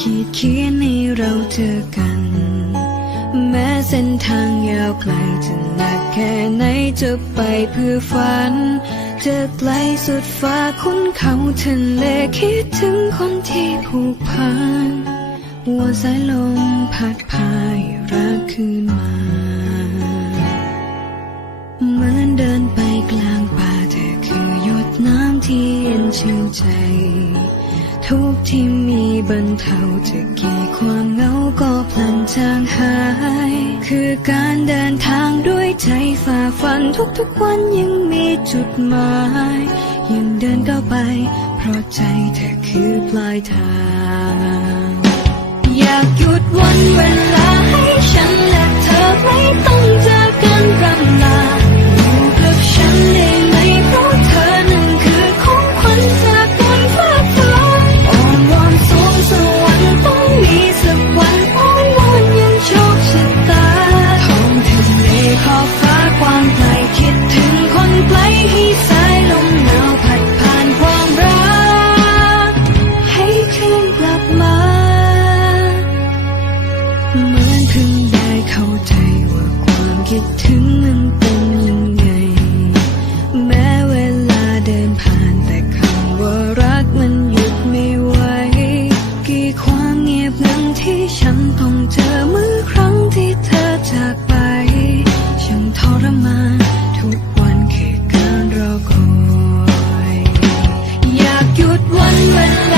ขีดเขียนให้เราเจอกัน แม้เส้นทางยาวไกลจะหนักแค่ไหนจะไปเพื่อฝันจะไกลสุดฟ้าคุ้นเขาทะเลคิดถึงคนที่ผูกพันว่าสายลมพัดพายรักคืนมาเหมือนเดินไปกลางป่าเธอคือหยดน้ำที่เย็นชื่นใจ ทุกที่มีบรรเทาจะกี่ความเหงาก็พลันจางหาย คือการเดินทางด้วยใจฝ่าฟันทุกๆวันยังมีจุดหมาย ยังเดินก้าวไป เพราะใจเธอคือปลายทาง อยากหยุดวันเวลาให้ฉันและ รมานทุกวันแค่การรอคอย อยากหยุดวันเวลา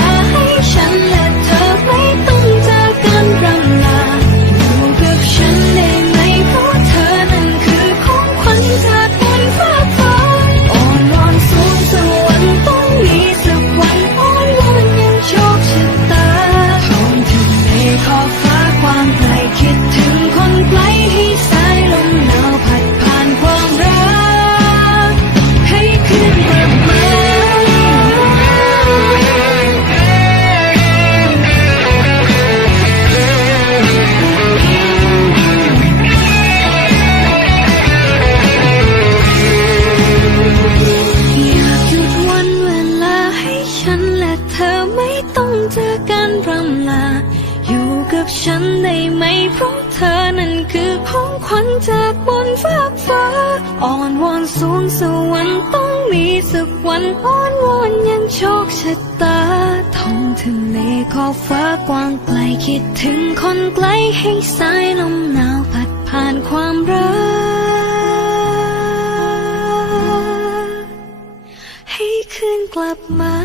กับฉันได้ไหมเพราะเธอนั้นคือของขวัญจากบนฟ้าฟ้าอ่อนวอนสูงสวรรค์ต้องมีสักวันอ้อนวอนยังโชคชะตาท้องทะเลขอบฟ้ากว้างไกลคิดถึงคนไกลให้สายลมหนาวพัดผ่านความรัก ให้คืนกลับมา